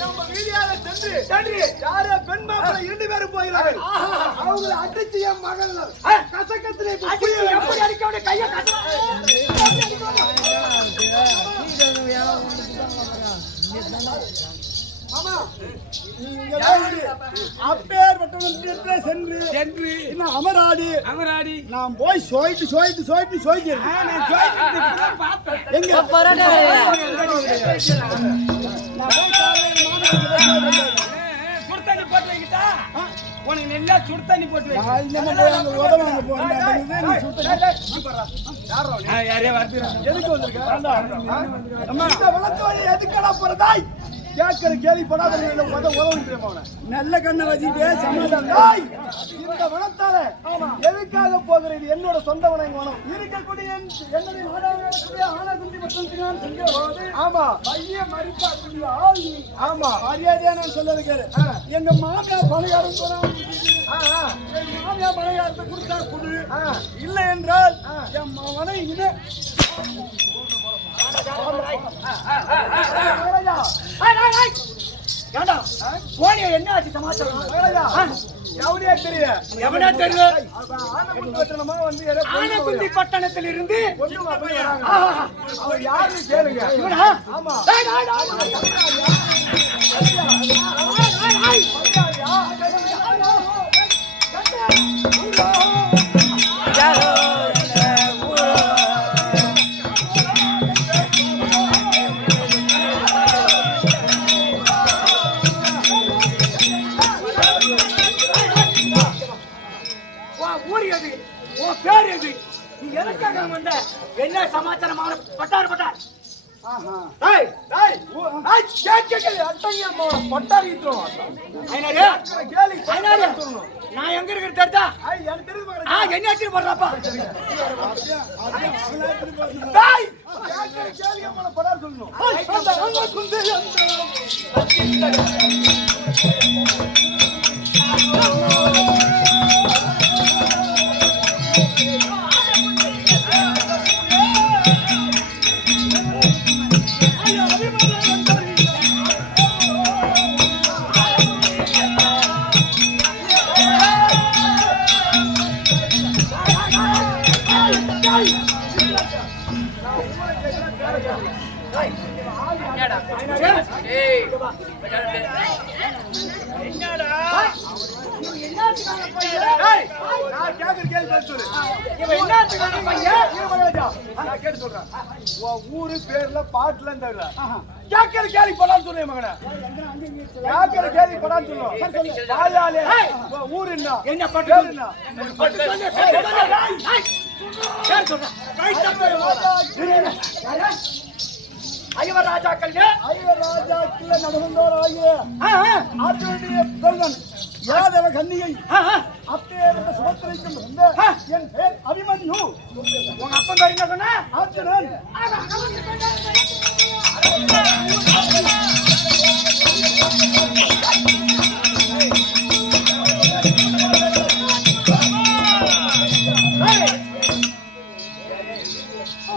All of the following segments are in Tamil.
நம்ம வீதியாக சென்று யாரோ பெண் மாப்பிள்ளை 2 பேரும் போகிறார்கள். அவங்களை அடிச்சு என் மகள் கசக்கத்திலே எப்படி அடிக்க கையை அப்பேற்பட்டவன் சென்று அமராடி நாம் போய் சோயிட்டு எங்க சுடுதண்ணி போட்டு வைக்கிட்டா உனக்கு நெல்லா சுடுதண்ணி போட்டு எதுக்கு எதுக்கடா போறதாய் கேட்கிற கேள்விப்படாத நல்ல கண்ணை வச்சுட்டே சமாதானம். இந்த வனத்தால எதுக்காக போகிறது? என்னோட சொந்த வனம் இருக்கக்கூடிய ஆமா பையன் மறிப்பாக்கூடிய ஆள். ஆமா மரியாதையா நான் சொல்லது கேளு. எங்க மாமியார் பணியாரம் மாமியார் பணியாரத்தை கொடுத்தா கொடு, இல்லை என்றால் என் மனை இது என்ன ஆச்சு சமாச்சாரம்? ஆனகுந்தி பட்டணத்தில் இருந்து யாரு கேளுங்க. ஆமா என்ன சமாச்சாரமான பட்டார் நான் எங்க இருக்கிறதா என்ன போடுறாப்பா ஊரு பேர்ல பாட்டுல கேட்கிற கேள்வி படான்னு சொல்லுங்க மகன. கேட்கிற கேள்வி படான்னு சொல்லுவோம். ஊரு என்ன பாட்டு ஐவர் ராஜாக்கள் நடந்தோர் ஆகிய அர்ஜுனுடைய புதல்வன் யாதவ கன்னிகை அப்பேற்பட்ட சுபத்திரைக்கும் என் பேர் அபிமன்யு. உங்க அப்பன் பேர் என்ன சொன்ன? அர்ஜுனன்.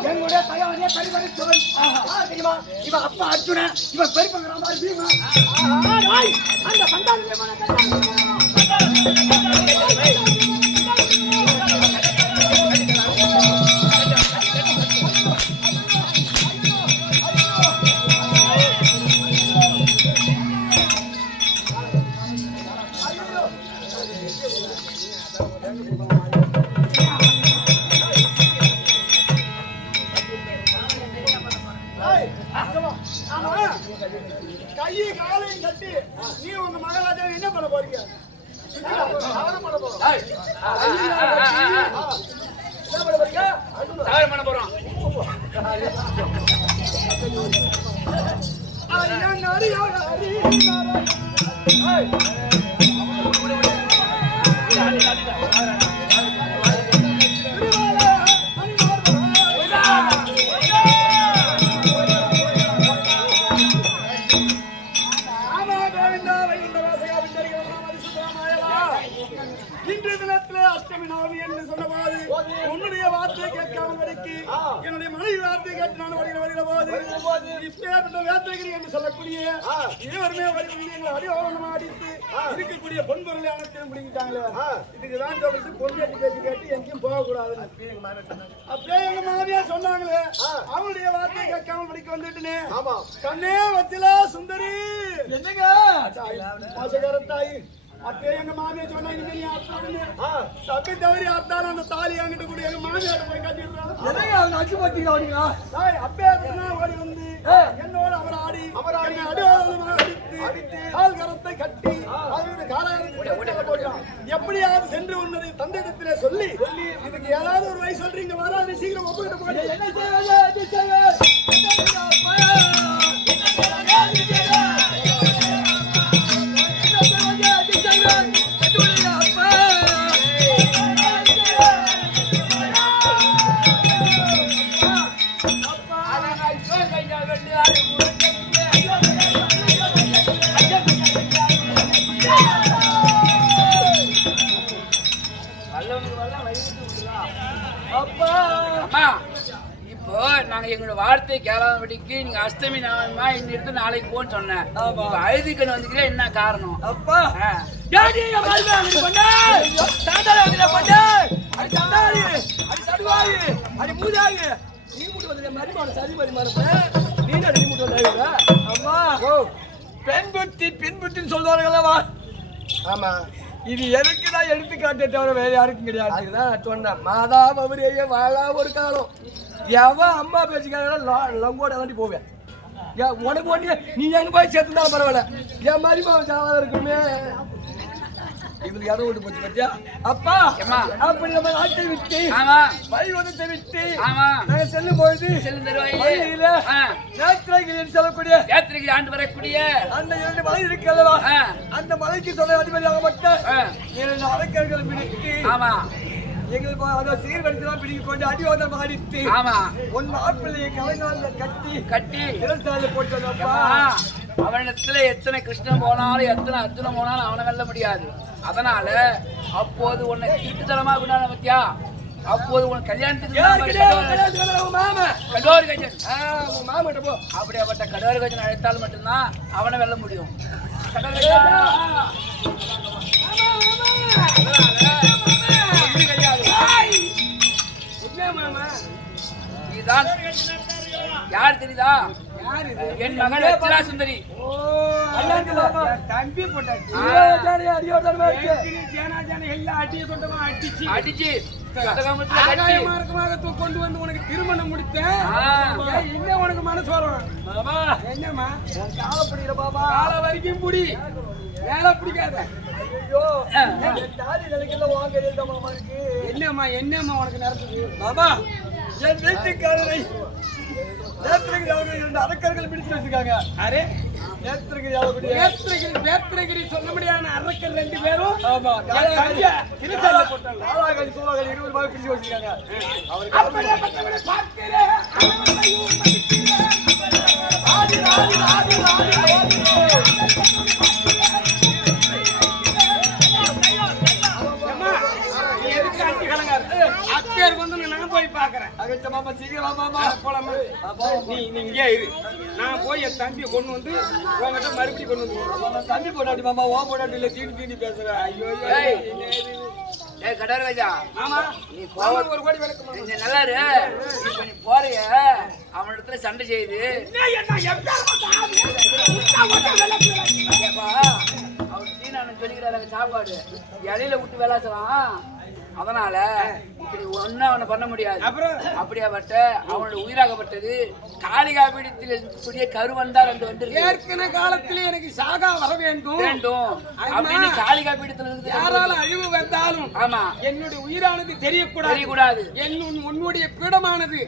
என்னுடைய தயாரியா பரிபரித்தவன் தெரியுமா? இவன் அப்பா அர்ஜுன, இவன் பெரியப்பங்கிற மாதிரி பீமா. அந்த சந்தானமான கையை காலையும் கட்டி நீ உங்க மகாராஜா என்ன பண்ண போறீங்க? இன்று தினத்திலே அஷ்டமி நவமி என்று சொன்னபோது உன்னுடைய வார்த்தையை கேட்காமல் வரைக்கு என்னுடைய மனைவி வார்த்தையை கேட்டு நான் வருகிற போது போது இப்பேற்பட்ட வேத்திரகிரி என்று சொல்லக்கூடிய இருவருமே வருவீங்க எங்களை அடிவாரணமா அடித்து இருக்கக்கூடிய பொன்பொருளை அனைத்தையும் பிடிக்கிட்டாங்களே இதுக்குதான் சொல்லிட்டு பொண்ணு பேச்சு கேட்டு எங்கேயும் போகக்கூடாதுன்னு அப்படியே எங்க மாமியா சொன்னாங்களே அவங்களுடைய வார்த்தையை கேட்காம படிக்க வந்துட்டுனே கண்ணே வச்சலா சுந்தரி என்னங்க மாசகரத்தாயி அப்படியே எங்க மாமியா சொன்னா இனிமே அர்த்தாடுன்னு தப்பி தவறி அர்த்தாலும் அந்த தாலி என்கிட்ட கூட எங்க மாமியாட்ட போய் கட்டிடுறான் அச்சு பாத்தீங்க அப்பே ஓடி வந்து என்னோட அவர் ஆடி அடிவாதமா அடித்து கால் கரத்தை கட்டி அதோட காலாயிரத்தை போட்டான் எப்படியாவது சென்று உன்னதை தந்தையிடத்திலே சொல்லி இதுக்கு ஏதாவது ஒரு வயசு சொல்றீங்க வராது சீக்கிரம் ஒப்புக்கிட்டு போய் என்ன செய்வது இப்போ நாங்க எங்களோட வார்த்தை கேளாதபடிக்கு நீங்க அஷ்டமி நாளமா இன்னிருந்து நாளைக்கு போன்னு சொன்னேன். அழுதுக்கணும் வந்துக்கிறே என்ன காரணம்? அப்பா பெண் புத்தி சொல்வார்களவா? ஆமா, இது எனக்கு தான் எடுத்துக்காட்டே தவிர வேற யாருக்கும் கிடையாது. அதுதான் சொன்னேன், மாதா மதுரையே வாழா ஒரு காலம். எவன் அம்மா பேசிக்காக லங்கோட தாண்டி போவேன். உனக்கு ஒண்ணு நீ எங்க போய் சேர்த்துனாலும் பரவாயில்ல, என் மாதிரி சாவாத இருக்குமே. இவங்களுக்கு யாரும் ஓட்டு போச்சு பத்தியா? அப்பா அப்படி நம்ம நாட்டை விட்டு வைவதத்தை விட்டு நாங்க செல்லும் பொழுது யாத்திரைகள் சொல்லக்கூடிய யாத்திரைகள் ஆண்டு வரக்கூடிய அந்த 2 மலை இருக்கு அல்லவா, அந்த மலைக்கு சொல்ல அதிபதியாகப்பட்ட 2 அரக்கர்கள் பிடித்து எங்களுக்கு அதை சீர்வரிசெல்லாம் பிடிக்க கொண்டு அடிவாதம் அடித்து ஒன்னு மாப்பிள்ளையை கலைஞால கட்டி சிறந்தால போட்டதப்பா. அவனிடத்துல எத்தனை கிருஷ்ணன் போனாலும் எத்தனை அர்ஜுனன் போனாலும் அவனை வெல்ல முடியாது. அதனால அப்போது உன்னை தீட்டுத்தனமா விடாத பத்தியா, அப்போது உன் கல்யாணத்துக்கு கடோரி கஜன் மாமட்ட போ, அப்படியாப்பட்ட கடோரி கஜன் அழைத்தால் மட்டும்தான் அவனை வெல்ல முடியும். இதுதான் யார் தெரியுதா? என் மகள் அர்ச்சனா சுந்தரி. தம்பி போட்டாச்சு அடிச்சு கொண்டு வந்து உனக்கு திருமணம் முடித்தேன். இன்னும் உனக்கு மனசு வரும் என்னம்மா? காலப்படியில பாபா கால வரைக்கும் புடி, வேலை பிடிக்காத. என்னம்மா என்னம்மா உனக்கு நடக்குது? பாபா என் வீட்டுக்காரரை அரக்கர்கள் பிடிச்சு வச்சிருக்காங்க. அரே வேத்திரகிரி சொல்ல முடியாத அரக்கர் 2 பேரும் பிடிச்சு வச்சிருக்காங்க. நான் போய் பாக்குறேன். நீ இங்கே இரு, நான் போய் என் தம்பியை கொண்டு வந்து உங்ககிட்ட மறுபடியும் கொண்டு வந்து. தம்பி போட்டாட்டி மாமா ஓ போட்டாட்டி இல்ல தீனி பேசுறேன். ஐயோ கடற்கஜா, நீ ஒரு கோடி விளக்கு நல்லா இரு. இப்ப நீ போறிய அவன் இடத்துல சண்டை செய்யுது. அவர் சீனான்னு சொல்லிக்கிறாரு சாப்பாடு இலையில விட்டு விளாசலாம். அதனால இப்படி ஒன்னும் அவனை பண்ண முடியாது. அப்படியாப்பட்ட அவனோட உயிராகப்பட்டது காளிகா பீடத்தில் இருக்கக்கூடிய கருவண்டா 2 வந்து ஏற்கனவே காலத்திலே எனக்கு சாகா வர வேண்டும் அப்படின்னு காளிகா பீடத்தில் இருந்து யாரால அழிவு வந்தாலும் என்னுடைய உயிரானது தெரியக்கூடாது. உன்னுடைய பீடமானது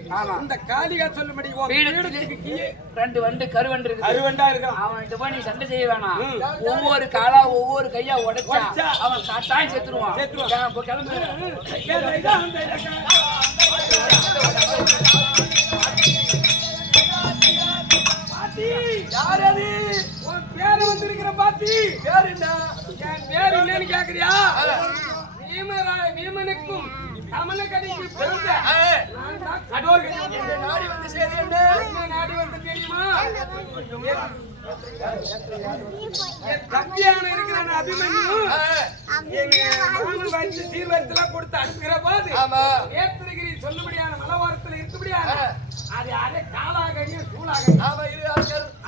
இந்த காளிகா சொல்லும்படி 2 வண்டு கருவண்டு இருக்கு, கருவண்டா இருக்கு. அவன்கிட்ட போய் நீ சண்டை செய்ய வேணாம். ஒவ்வொரு காலா ஒவ்வொரு கையா உடைச்சா அவன் காட்டாய் செத்துருவான். கிளம்பு. பேரு வந்திருக்கிற பாத்தி பேரு என்ன? என் பேரு என்னன்னு கேக்குறியா? வீமனுக்கும் கமலக்கடிக்கு பிறந்த நான் தான் கடோர்கடி. இந்த நாடி வந்து சேது என்ன என்ன நாடி வந்து தெரியுமா? என் தம்பியான இருக்கிற அபிமன்யு எங்க மாமன் வச்சு சீர்வரிசெல்லாம் கொடுத்து அனுப்புகிற போது ஏத்திரகிரி சொல்லுபடியான மலவாரத்துல இருக்குபடியான அது அதே காலாகடியும் சூழாகடியும்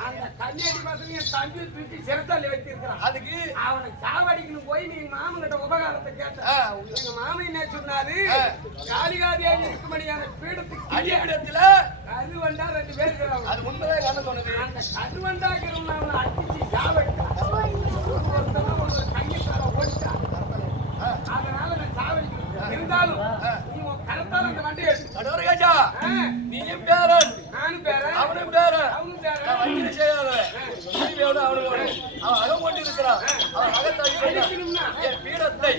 அந்த கல்யாணி பசங்க என் தம்பியை தூக்கி சிறத்தாலி வைத்திருக்கிறான். அதுக்கு அவனை சாவடிக்கணும் போய் நீ மாமன் கிட்ட உபகாரத்தை கேட்ட எங்க மாமன் என்ன சொன்னாரு, காளிகாதேவி இருக்கும்படியான பீடத்துக்கு அடிப்படத்துல கருவண்டா 2 பேர் இருக்கிறாங்க. அது உண்மைதான் என்ன சொன்னது. அந்த கருவண்டா இருக்கிறவங்க அடிச்சு சாவடித்தான். ஒருத்தன ஒரு கையத்தால ஓடிட்டான். அதனால நான் சாவடிக்கணும். இருந்தாலும் நீ கரெக்டான அந்த வண்டியை எடுத்து நீயும் பேரன் நானும் பேரன் அவனும் பேரன் அவனும் பேரன் வண்டியை செய்யாத அவன் அகம் கொண்டு இருக்கிறான். அவன் அகத்தை என் பீடத்தை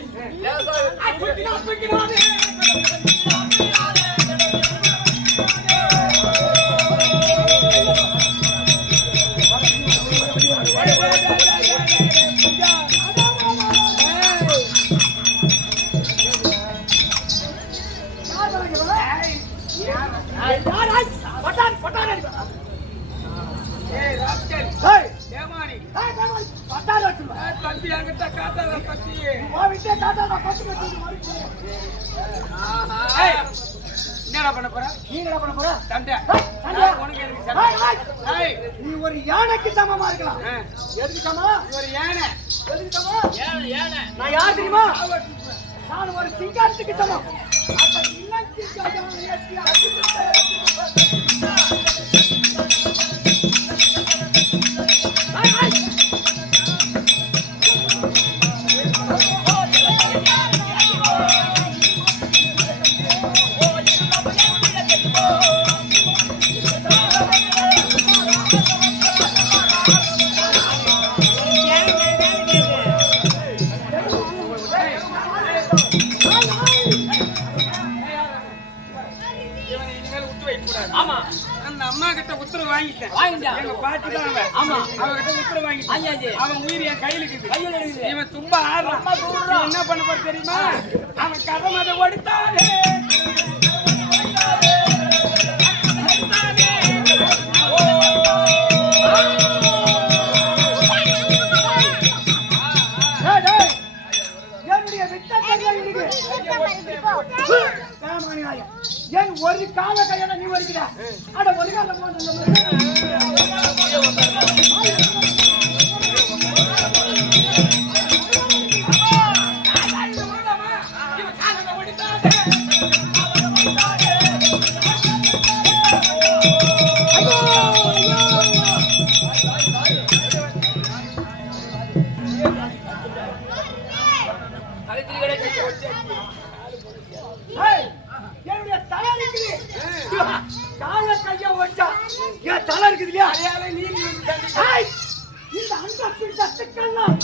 தம்பி அங்கிட்ட காட்டாத பத்தி என்னடா பண்ண போற? நீ என்ன பண்ண போற? சண்டை உனக்கு எனக்கு சண்டை. நீ ஒரு யானைக்கு சமமா இருக்கலாம். எதுக்கு சமம்? ஒரு யானை. எதுக்கு சமம்? யானை. நான் யார் தெரியுமா? நான் ஒரு சிங்கத்துக்கு சமம். அப்ப இல்லம் அவன் உயிர் என் கையில இருக்குது. இவன் தும்ப ஆடுறான். என்ன பண்ண போற தெரியுமா? அவன் கதம் அதை ஒடித்தானே. என் ஒரு கால கையோட நீ வருகிற அட ஒரு கால என்னுடைய தலை இருக்குது. கால கைய ஓட்டா என் தலை இருக்குது இல்லையா? அதையால நீ இந்த அண்டத்தின் சத்துக்கெல்லாம்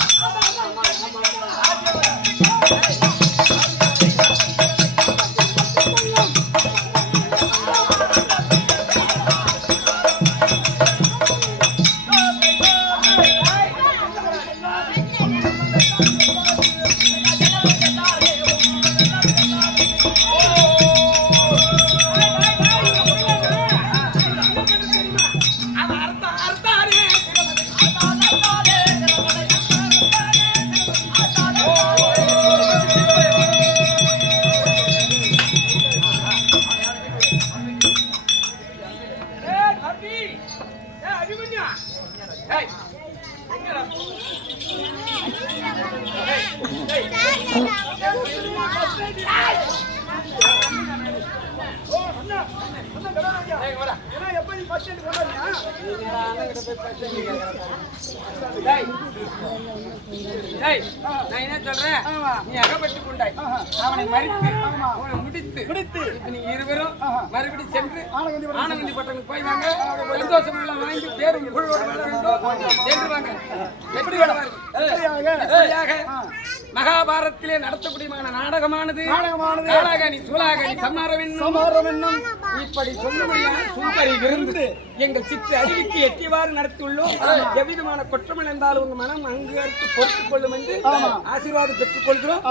நான் என்ன சொல்றேன், நீ அகப்பட்டு கொண்டாய் அவனை மறித்து அவனை முடித்து நீ இருவரும் மறுபடியும் சென்று ஆனந்தி பட்டனுக்கு போய் வாங்க. சந்தோஷம் எல்லாம் வாங்கி பேரும் புகழோடு வாழ வேண்டும். சென்று வாங்க. எப்படி மகாபாரதத்திலே நடத்தக்கூடிய நாடகமானது காலாகனி சூலாகனி சம்மாரம் என்னும் இப்படி சொல்லும்படியான சூப்பரி விருந்து எங்கள் சிற்று அறிவிக்கு எட்டியவாறு நடத்தியுள்ளோம். எவ்விதமான குற்றம் இருந்தாலும் உங்க மனம் அங்கு பொறுத்துக் கொள்ளும் என்று ஆசீர்வாதம் பெற்றுக் கொள்கிறோம்.